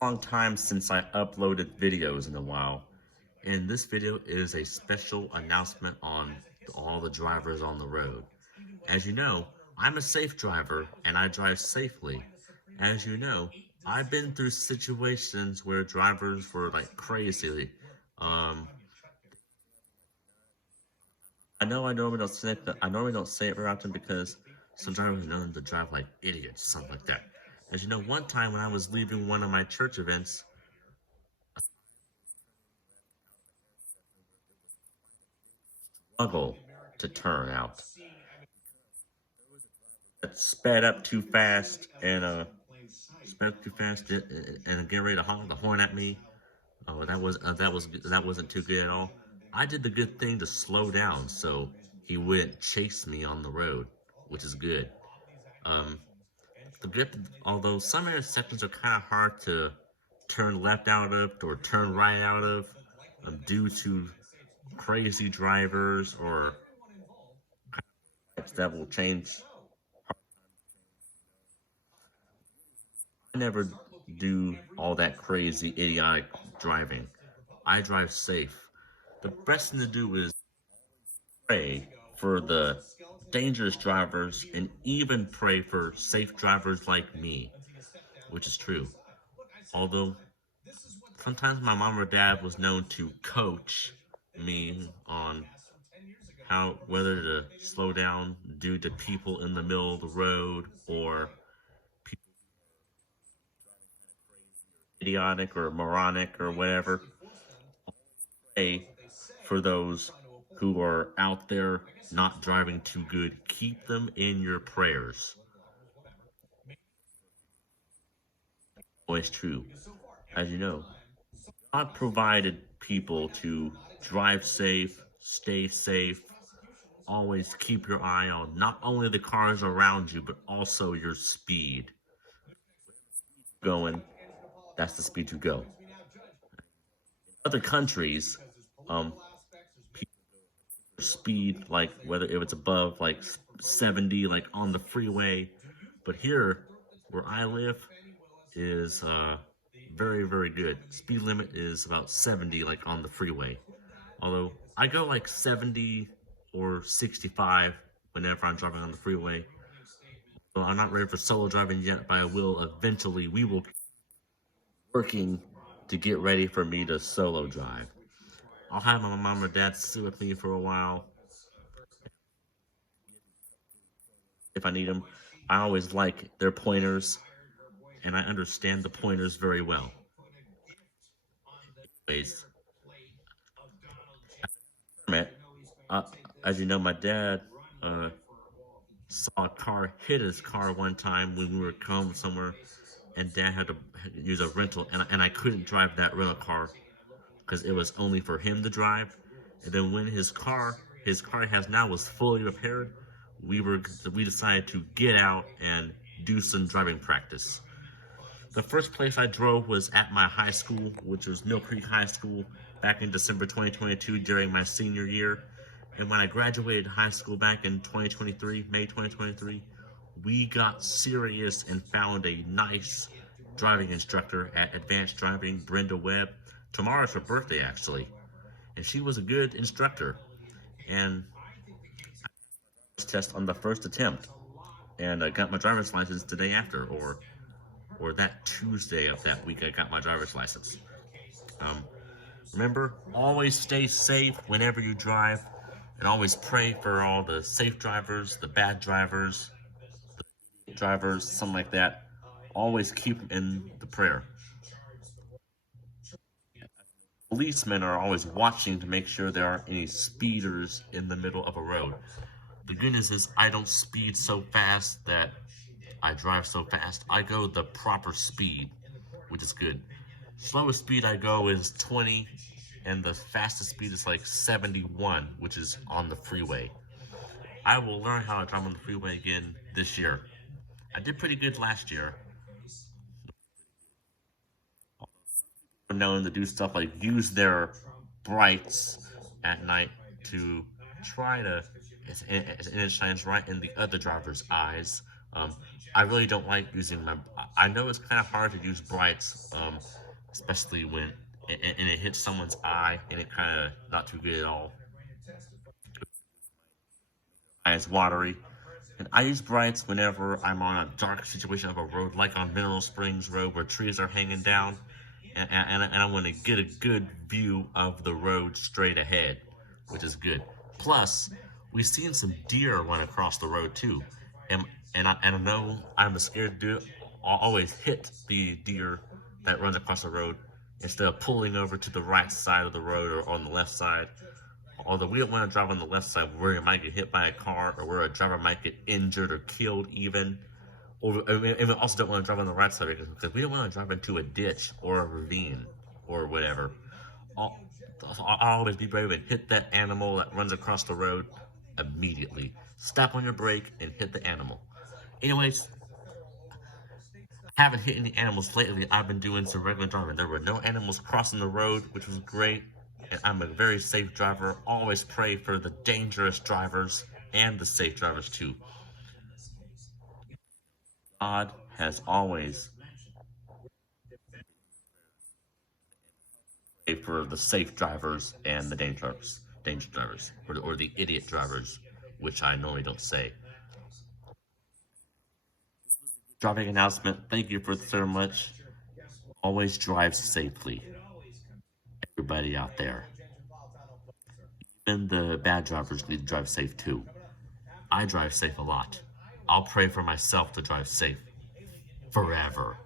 Long time since I uploaded videos in a while, and this video is a special announcement on all the drivers on the road. As you know, I'm a safe driver and I drive safely. As you know, I've been through situations where drivers were like crazy. Um, I normally don't say it very often because some drivers are known to drive like idiots, something like that. As you know, one time when I was leaving one of my church events, struggle to turn out. It sped up too fast and get ready to honk the horn at me. Oh, that wasn't too good at all. I did the good thing to slow down so he wouldn't chase me on the road, which is good. Um, although some intersections are kind of hard to turn left out of or turn right out of, due to crazy drivers or that will change. I never do all that crazy, idiotic driving. I drive safe. The best thing to do is pray for the dangerous drivers and even pray for safe drivers like me, which is true. Although sometimes my mom or dad was known to coach me on how whether to slow down due to people in the middle of the road or idiotic or moronic or whatever. Pray for those who are out there not driving too good. Keep them in your prayers. Always true. As you know, God provided people to drive safe, stay safe, always keep your eye on not only the cars around you, but also your speed. Going, that's the speed you go. Other countries, um, speed, like whether if it's above like 70, like on the freeway. But here, where I live, is very, very good. Speed limit is about 70, like on the freeway. Although I go like 70 or 65 whenever I'm driving on the freeway. Well, I'm not ready for solo driving yet, but I will eventually. We will be working to get ready for me to solo drive. I'll have my mom or dad sit with me for a while if I need them. I always like their pointers, and I understand the pointers very well. Anyways, man, uh, as you know, my dad uh, saw a car hit his car one time when we were coming somewhere, and dad had to use a rental, and I couldn't drive that rental car because it was only for him to drive. And then when his car has now was fully repaired, we were we decided to get out and do some driving practice. The first place I drove was at my high school, which was Mill Creek High School, back in December 2022 during my senior year. And when I graduated high school back in 2023, May 2023, we got serious and found a nice driving instructor at Advanced Driving, Brenda Webb. Tomorrow's her birthday, actually. And she was a good instructor. And test on the first attempt. And I got my driver's license the day after, or that Tuesday of that week, I got my driver's license. Um, Remember, always stay safe whenever you drive, and always pray for all the safe drivers, the bad drivers, something like that. Always keep them in the prayer. Policemen are always watching to make sure there aren't any speeders in the middle of a road. The good news is I don't speed so fast that I drive so fast. I go the proper speed, which is good. Slowest speed I go is 20, and the fastest speed is like 71, which is on the freeway. I will learn how to drive on the freeway again this year. I did pretty good last year. Known to do stuff like use their brights at night to try to, and it shines right in the other driver's eyes. I really don't like using my. I know it's kind of hard to use brights, especially when and it hits someone's eye, and it kind of not too good at all. It's watery. And I use brights whenever I'm on a dark situation of a road, like on Mineral Springs Road, where trees are hanging down, and I want to get a good view of the road straight ahead, which is good. Plus, we've seen some deer run across the road too, and and I know I'm scared to do it. I'll always hit the deer that runs across the road instead of pulling over to the right side of the road or on the left side. Although we don't want to drive on the left side where you might get hit by a car or where a driver might get injured or killed even. Or and we also don't want to drive on the right side because we don't want to drive into a ditch or a ravine or whatever. I'll, I'll always be brave and hit that animal that runs across the road immediately. Stop on your brake and hit the animal. Anyways, I haven't hit any animals lately. I've been doing some regular driving. There were no animals crossing the road, which was great. And I'm a very safe driver. Always pray for the dangerous drivers and the safe drivers too. God has always prayed for the safe drivers and the danger drivers, or the idiot drivers, which I normally don't say. Driving announcement. Thank you for so much. Always drive safely, everybody out there. Even the bad drivers need to drive safe too. I drive safe a lot. I'll pray for myself to drive safe forever.